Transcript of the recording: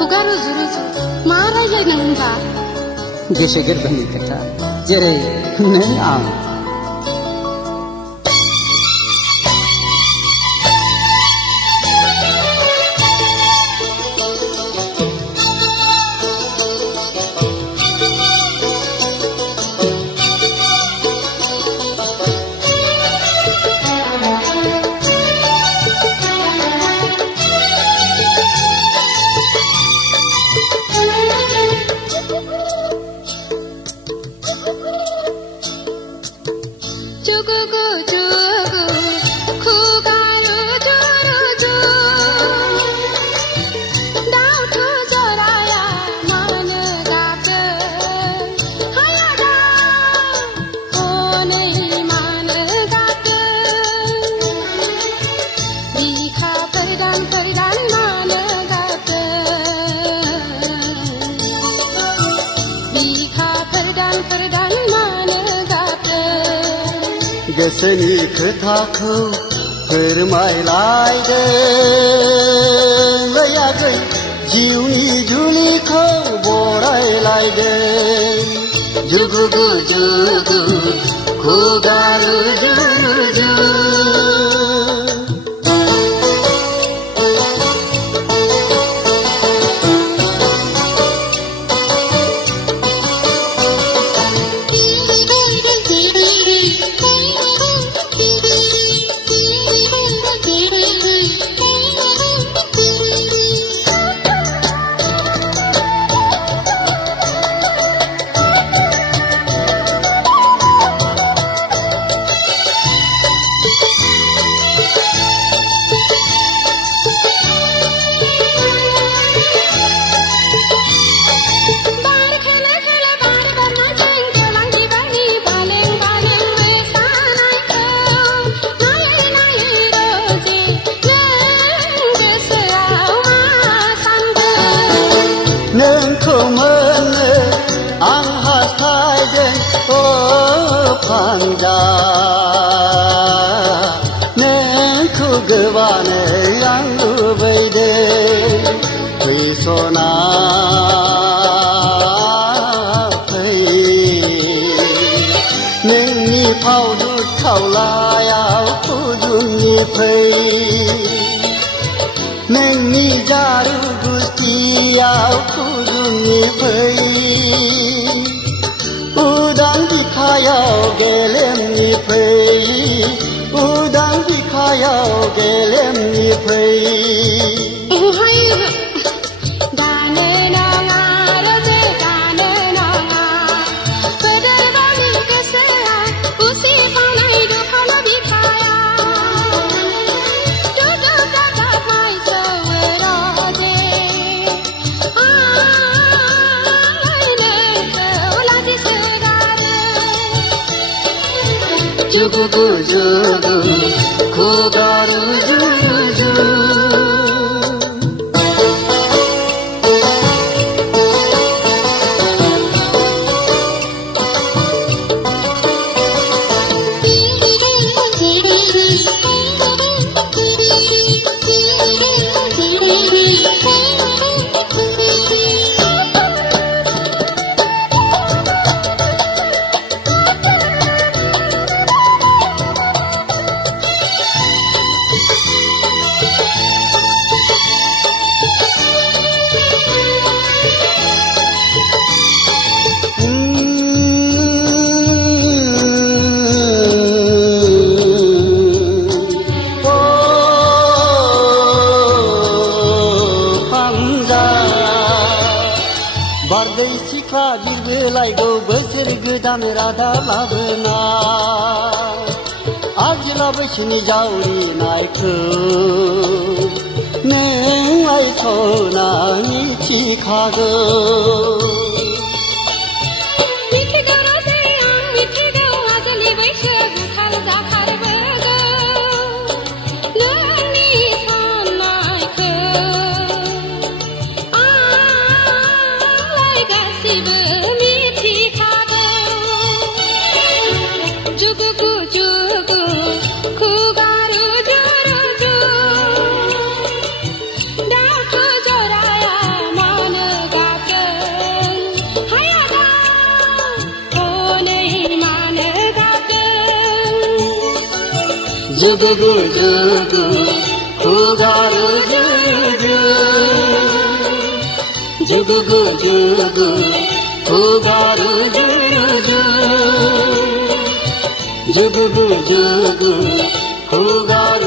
खुगा रुजु रुजु मा रायज्लायनांगौब्रा गोसो गोरबोनि खोथा जेरै नों आं गोसोनि खोथाखौ फोरमायलायदों आगै जिउनि जुलिखौ बरायलायदों जुगु जुगु खुगा रुजु रुजु नोंखौ मोननो आं हास्थायदों फानजा नोंखौ गोबानो आं लुबैदों फै सना फै नोंनि फावदुर खावलायाव खुदुमनि फै नोंनि जारु गुस्थियाव खुदुमनि फै उदां बिखायाव गेलेमनि फै उदां बिखायाव गेलेमनि फै जुगु जुगु खुगा रुजु रुजु बारदै सिख्ला बिरबोलायगौ बोसोर गोदान रादाब लाबोना आजोला बैसोनि जावरिनायखौ नोंलाय सना मिथिखागौ Jora जुगु जुगु खुगारु जुगु जुगु जुगु खुगारु जुगु जुगु जुगु खुगारु